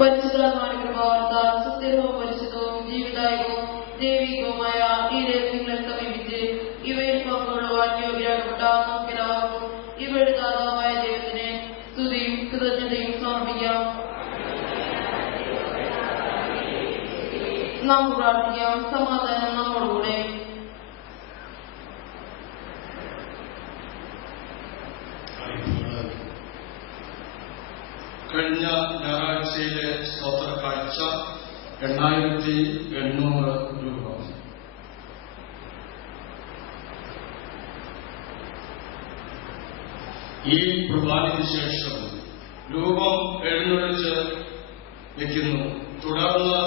പരിശുദ്ധമായ കൃപാവർത്താൽ സത്യവും പരിശുദ്ധവും ജീവിതായകവും ദൈവികവുമായ ഈ രഹസ്യങ്ങളെ സമീപിച്ച് ഇവയിൽ പങ്കുകൊള്ളുവാൻ യോഗ്യരാക്കപ്പെട്ട നമുക്കെല്ലാവർക്കും ഇവയുടെ ദാതാവായ ദൈവത്തിന് സ്തുതിയും കൃതജ്ഞതയും സമർപ്പിക്കാം. നമുക്ക് പ്രാർത്ഥിക്കാം. സമാധാനം നമ്മോടുകൂടെ. കഴിഞ്ഞ ഞായറാഴ്ചയിലെ സ്തോത്ര കാഴ്ച 8800 രൂപ. ഈ കുർബാനയ്ക്ക് ശേഷം രൂപം എഴുന്നള്ളിച്ച് വയ്ക്കുന്നു. തുടർന്ന്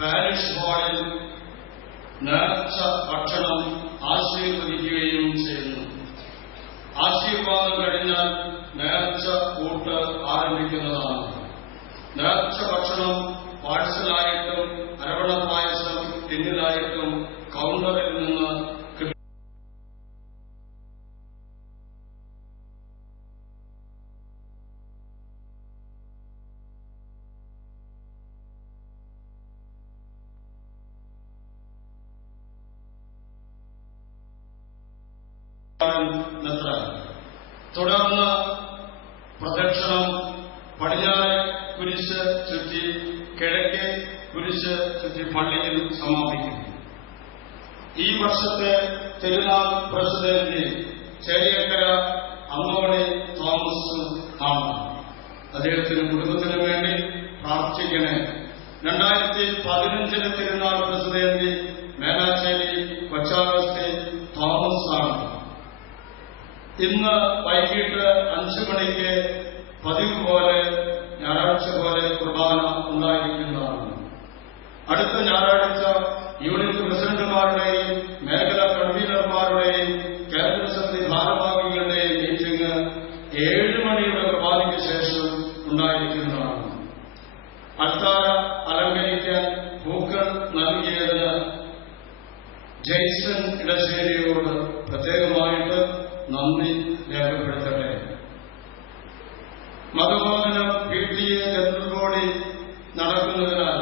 പാരിഷ് ഹാളിൽ നേർച്ച ഭക്ഷണം ആശീർവദിക്കുകയും ചെയ്യുന്നു. ആശീർവാദം കഴിഞ്ഞാൽ നേർച്ച കൂട്ട് ആരംഭിക്കുന്നതാണ്. നേർച്ച ഭക്ഷണം പാഴ്സലായിട്ടും അരവണ പായസം ടിന്നിലായിട്ടും കൗണ്ടറിൽ നിന്ന് തുടർന്ന് പ്രദക്ഷിണം പടിഞ്ഞാറ് കുരിശ് ചുറ്റി കിഴക്കേ കുരിശ് ചുറ്റി പള്ളിയിൽ സമാപിക്കും. ഈ വർഷത്തെ തിരുനാൾ പ്രസിഡന്റ് ചേരിയക്കര അന്തോണി തോമസ് ആണ്. അദ്ദേഹത്തിന് കുടുംബത്തിനു വേണ്ടി പ്രാർത്ഥിക്കണേ. 2015 തിരുനാൾ പ്രസിഡന്റ് മേലാച്ചേരി കൊച്ചാഗസ്തി തോമസ് ആണ്. ഇന്ന് വൈകിട്ട് 5 മണിക്ക് പതിവ് പോലെ ഞായറാഴ്ച പോലെ കുർബാന ഉണ്ടായിരിക്കുന്നതാണ്. അടുത്ത ഞായറാഴ്ച യൂണിറ്റ് പ്രസിഡന്റുമാരുടെയും മേഖലാ കൺവീനർമാരുടെയും കേന്ദ്രസമിതി ഭാരവാഹികളുടെയും മീറ്റിംഗ് 7 മണിയുടെ കുർബാനയ്ക്ക് ശേഷം ഉണ്ടായിരിക്കുന്നതാണ്. അൾത്താര അലങ്കരിക്കാൻ പൂക്കൾ നൽകിയതിന് ജെയ്സൺ ഇടശ്ശേരിയോട് പ്രത്യേകമായിട്ട് നന്ദി രേഖപ്പെടുത്തട്ടെ. മതബോധനം PTA ജനറൽ ബോഡി നടക്കുന്നതിനാൽ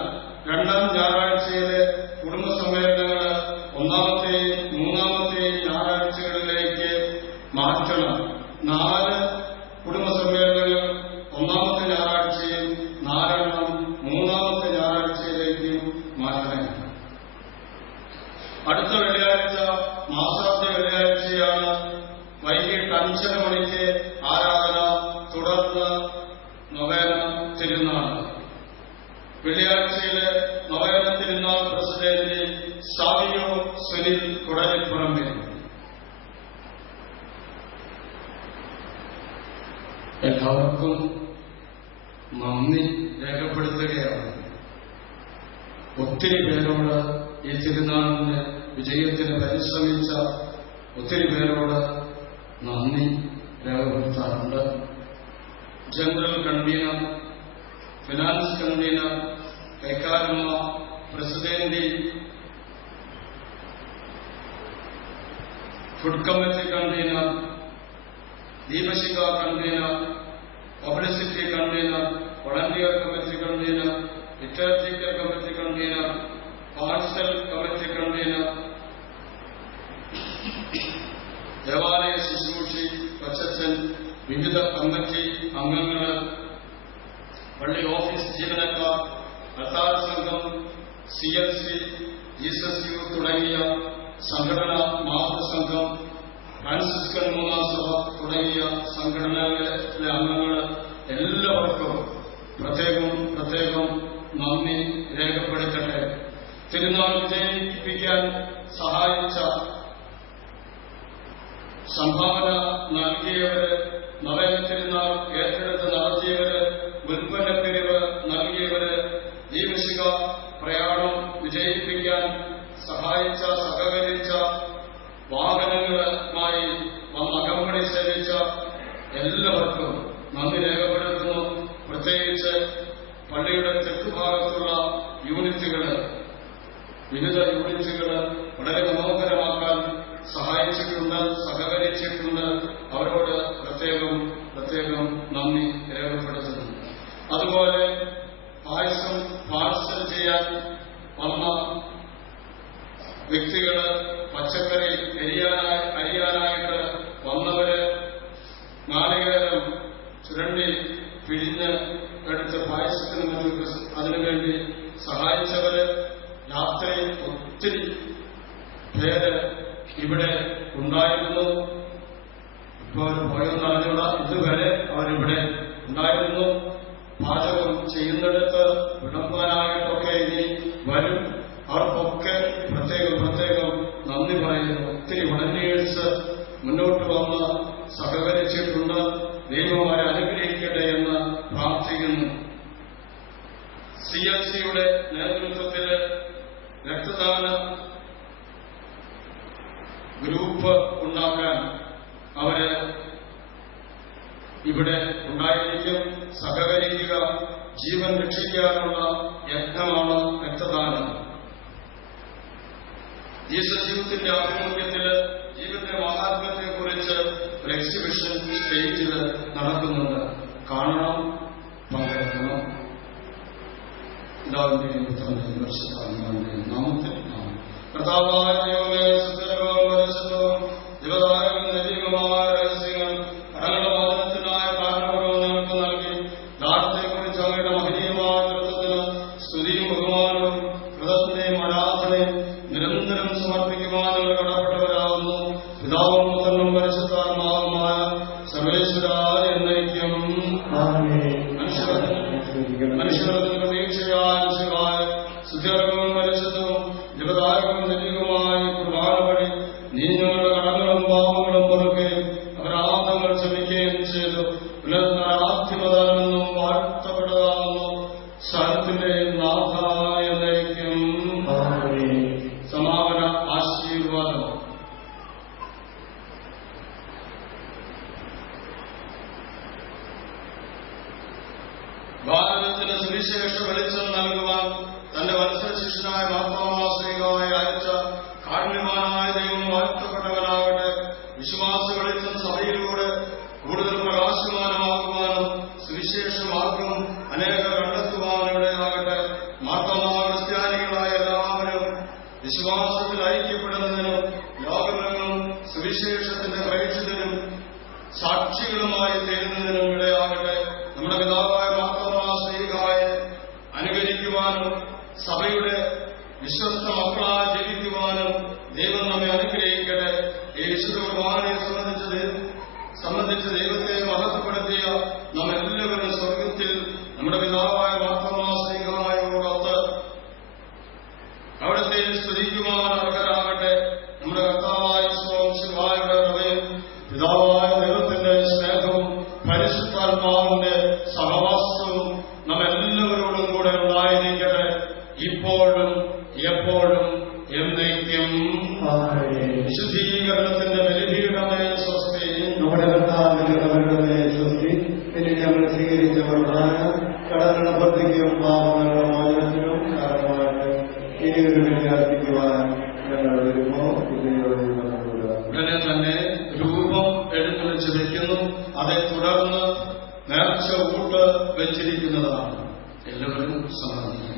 2ാം ഞായറാഴ്ചയിലെ കുടുംബസമ്മേളനങ്ങൾ 1ാമത്തെയും 3ാമത്തെയും ഞായറാഴ്ചകളിലേക്ക് മാറ്റണം. 4 കുടുംബസമ്മേളനങ്ങൾ 1ാമത്തെ ഞായറാഴ്ചയും 4 3ാമത്തെ ഞായറാഴ്ചയിലേക്കും മാറ്റണം. അടുത്ത വെള്ളിയാഴ്ച മാസാന്ത്യ വെള്ളിയാഴ്ചയാണ്. വൈകിട്ട് 5:30 മണിക്ക് ആരാധന, തുടർന്ന് നൊവേന തിരുനാൾ. വെള്ളിയാഴ്ചയിലെ നൊവേന തിരുനാൾ പ്രസിഡന്റ് സാവിയോ സുനിൽ കുടലിപ്പുറമ്പിൽ. എല്ലാവർക്കും നന്ദി രേഖപ്പെടുത്തുകയാണ്. ഒത്തിരി പേരോട് ഈ തിരുനാളിന്റെ വിജയത്തിന് പരിശ്രമിച്ച ഒത്തിരി പേരോട് നന്ദി രേഖപ്പെടുത്താറുണ്ട്. ജനറൽ കൺവീനർ, ഫിനാൻസ് കൺവീനർ, കൈക്കാരമ്മ, പ്രസിഡന്റ്, ഫുഡ് കമ്മിറ്റി കൺവീനർ, ദീപശിഖ convener, publicity convener, volunteer committee convener, literature committee convener, parcel committee convener, ദേവാലയ ശുശ്രൂഷി, കൊച്ചച്ഛൻ, വിവിധ കമ്മിറ്റി അംഗങ്ങൾ, പള്ളി ഓഫീസ് ജീവനക്കാർ, അത്താഴ സംഘം, CLC, ജീസസ് യു തുടങ്ങിയ സംഘടനാ മാതൃസംഘം, ഫ്രാൻസിസ്കൻ 3ാം സഭ തുടങ്ങിയ സംഘടനകളിലെ അംഗങ്ങൾ എല്ലാവർക്കും പ്രത്യേകം നന്ദി രേഖപ്പെടുത്തട്ടെ. തിരുനാൾ വിജയിപ്പിക്കാൻ സഹായിച്ച, സംഭാവന നൽകിയവര്, നൊവേന തിരുനാൾ ഏറ്റെടുത്ത് നടത്തിയവര്, ഉൽപ്പന്നപ്പിരിവ് നൽകിയവര്, ദീപശിഖ പ്രയാണം വിജയിപ്പിക്കാൻ സഹായിച്ച, സഹകരിച്ച, വാഹനങ്ങളുമായി വന്ന് അകമ്പടി സേവിച്ച എല്ലാവർക്കും നന്ദി രേഖപ്പെടുത്തുന്നു. പ്രത്യേകിച്ച് പള്ളിയുടെ തെക്കുഭാഗത്തുള്ള യൂണിറ്റുകള്, വിവിധ യൂണിറ്റുകള് വളരെ മനോഹരമാക്കാൻ സഹായിച്ചിട്ടുണ്ട്, സഹകരിച്ചിട്ടുണ്ട്. അവരോട് പ്രത്യേകം നന്ദി രേഖപ്പെടുത്തുന്നു. അതുപോലെ പായസം പാർസൽ ചെയ്യാൻ വന്ന വ്യക്തികള്, പച്ചക്കറി അരിയാനായിട്ട് വന്നവര്, നാളികേരം ചുരണ്ടി പിഴിഞ്ഞ് എടുത്ത് പായസത്തിന് മുന്നിൽ അതിനുവേണ്ടി സഹായിച്ചവര്, രാത്രി ഒത്തിരി പേര് ഇവിടെ ഉണ്ടായിരുന്നു. ഇപ്പോൾ പോയെന്ന് അറിഞ്ഞൂടാ, ഇതുവരെ അവരിവിടെ ഉണ്ടായിരുന്നു. പാചകം ചെയ്യുന്നിടത്ത് വിളമ്പാനായിട്ടൊക്കെ ഇനി വരും. അവർക്കൊക്കെ പ്രത്യേകം നന്ദി പറയുന്നു. ഒത്തിരി വളണ്ടിയേഴ്സ് മുന്നോട്ട് വന്ന് സഹകരിച്ചിട്ടുണ്ട്. ദൈവം അവരെ അനുഗ്രഹിക്കട്ടെ എന്ന് പ്രാർത്ഥിക്കുന്നു. CLCയുടെ നേതൃത്വത്തില് രക്തദാന ഗ്രൂപ്പ് ഉണ്ടാക്കാൻ അവര് ഇവിടെ ഉണ്ടായിരിക്കും. സഹകരിക്കുക. ജീവൻ രക്ഷിക്കാനുള്ള യജ്ഞമാണ് രക്തദാനം. ജീസസ് യൂത്തിന്റെ ആഭിമുഖ്യത്തില് ജീവിതത്തിന്റെ മഹാത്മ്യത്തെക്കുറിച്ച് ഒരു എക്സിബിഷൻ സ്റ്റേജിൽ നടക്കുന്നുണ്ട്. കാണണം, പങ്കെടുക്കണം. എല്ലാവരുടെയും പുത്രന്റെയും പരിശുദ്ധാത്മാവിന്റെയും നാമത്തിൽ കർത്താവായ ദൈവമേ, സുന്ദരവും പരിശുദ്ധവും ദിവദായകവും ദൈവികവുമായ രഹസ്യങ്ങൾ പഠനബോധനത്തിനായ കാരണപൂർവ്വം നമുക്ക് നൽകി ദാനത്തെക്കുറിച്ച് അങ്ങയുടെ മഹനീയമായ തൃത്വത്തിന് സ്തുതിയും ബഹുമാനവും കൃതജ്ഞതയും ആരാധനയും നിരന്തരം സമർപ്പിക്കുവാൻ ഞങ്ങൾ കടപ്പെട്ടവരാകുന്നു. പിതാവും പുത്രനും പരിശുദ്ധാത്മാവുമായ സർവേശ്വര എന്നേക്കും. മനുഷ്യർക്ക് പ്രതീക്ഷയായ ശുദ്ധവും പരിശുദ്ധവും ദിവദായകവും ദൈവികവുമായ കുർബാന വഴി നീ ഞങ്ങളുടെ കടങ്ങളും പാപങ്ങളും പൊറുക്കുകയും അപരാധങ്ങൾ ക്ഷമിക്കുകയും ചെയ്തു. പുനർനാരാധ്യമതാണെന്നും വാഴ്ത്തപ്പെട്ടതാകുന്നു. ശാന്തിന്റെ നാഥായ എന്നേക്കും. അവിടുത്തെ ശിഷ്യനായ മാർത്തോമാശ്ലീഹായെ അയച്ച കാരുണ്യവാനായ ദൈവം വാഴ്ത്തപ്പെട്ടവനാകട്ടെ. വിശ്വാസികളിലും സഭയിലൂടെ കൂടുതൽ പ്രകാശമാനമാക്കുവാനും സുവിശേഷ മാർഗം അനേകം കണ്ടെത്തുവാനിടയാകട്ടെ. മാർത്തോമാ ക്രിസ്ത്യാനികളായ എല്ലാവരും വിശ്വാസത്തിൽ ഐക്യപ്പെടുന്നതിനും ലോകമെങ്ങും സുവിശേഷത്തിന്റെ പ്രേക്ഷിതരും സാക്ഷികളുമായി തീരുന്നതിനും ഇടയാകട്ടെ. നമ്മുടെ പിതാവായ മാർത്തോമാശ്ലീഹായെ അനുകരിക്കുവാനും സഭയുടെ വിശ്വസ്ത മക്കളായി ജീവിക്കുവാനും ദൈവം നമ്മെ അനുഗ്രഹിക്കട്ടെ. ഈ വിശുദ്ധ കുർബാനയെ സംബന്ധിച്ച് ദൈവത്തെ മഹത്വപ്പെടുത്തിയ നമ്മെല്ലാവരും സ്വർഗത്തിൽ നമ്മുടെ പിതാവായ മാർത്തോമാശ്ലീഹായോടൊത്ത് അവിടുത്തെ സ്തുതിക്കുവാൻ അർഹരാകട്ടെ. നമ്മുടെ കർത്താവായ ശിവായുടെ കൃപയും പിതാവായ ദൈവത്തിന്റെ സ്നേഹവും പരിശുദ്ധാത്മാവിന്റെ സഹവാസവും നമ്മെല്ലാവരോടും കൂടെ ഉണ്ടായിരിക്കട്ടെ, ഇപ്പോഴും എപ്പോഴും എന്നേക്കും. വിശുദ്ധീകരണത്തിന്റെ ബലിപീഠമേ സ്വസ്തി. നമ്മുടെ കർത്താവിന്റെ സ്വസ്തി. ഇനി ഞങ്ങൾ സ്വീകരിച്ച പ്രധാന കടങ്ങളുടെ പ്രവൃത്തിക്കും പാപങ്ങളുടെ മോചനത്തിനും കാരണമായിട്ട് ഇനി ഒരു ബലി അർപ്പിക്കുവാൻ ഞങ്ങൾ വരുമ്പോ ഉടനെ തന്നെ രൂപം എഴുന്നള്ളിച്ച് വയ്ക്കുന്നു. അതേ തുടർന്ന് നേർച്ച ഊട്ട് വെച്ചിരിക്കുന്നതാണ്. എല്ലാവരും സമ്മതിക്കുന്നു.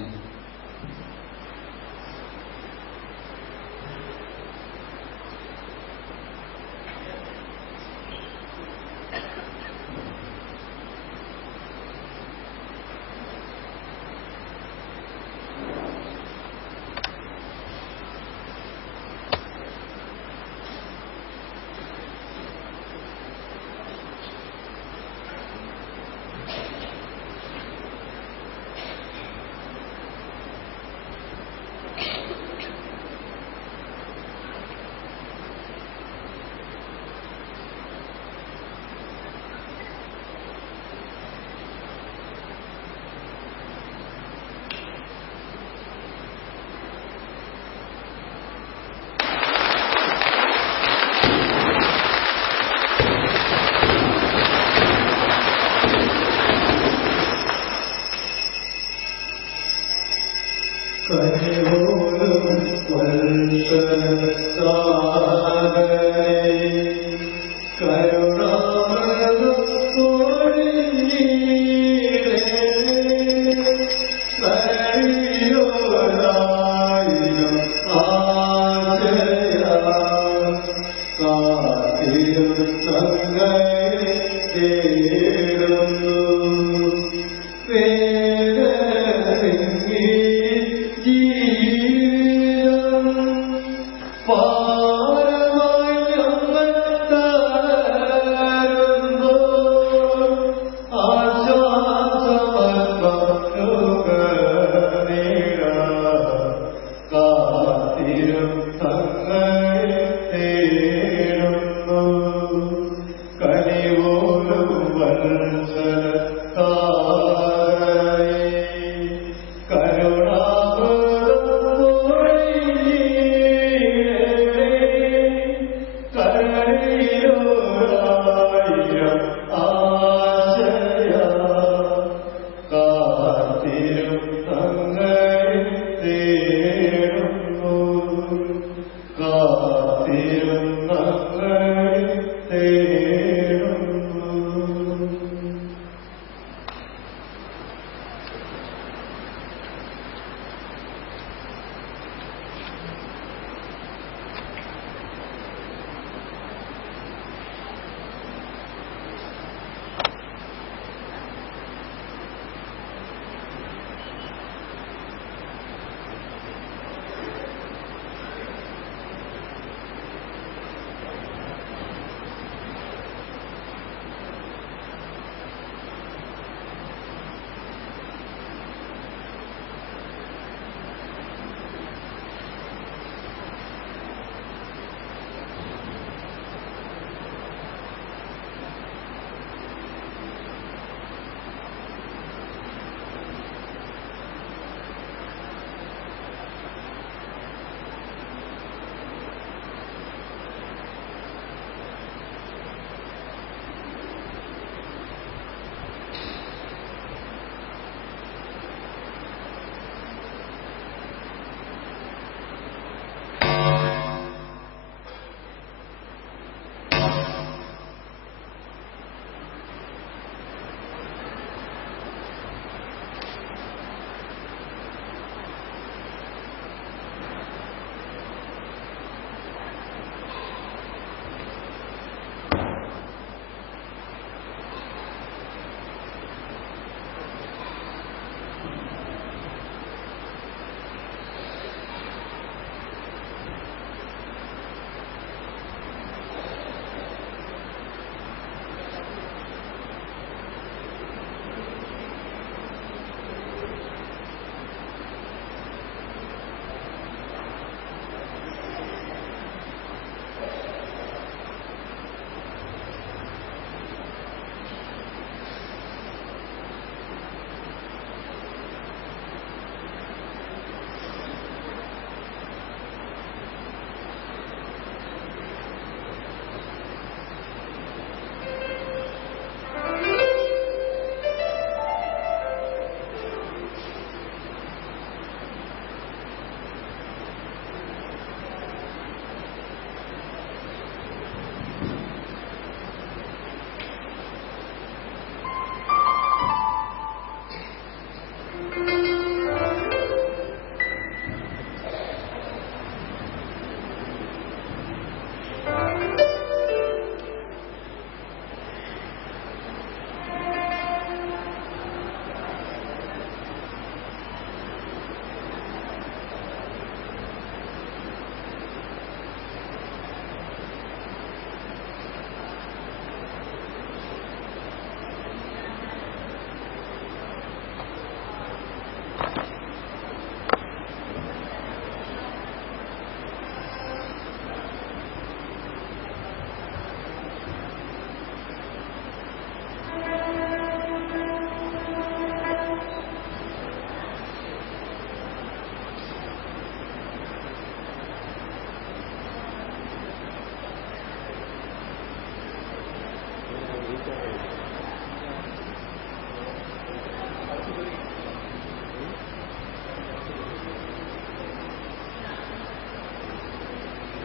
Para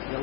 Ini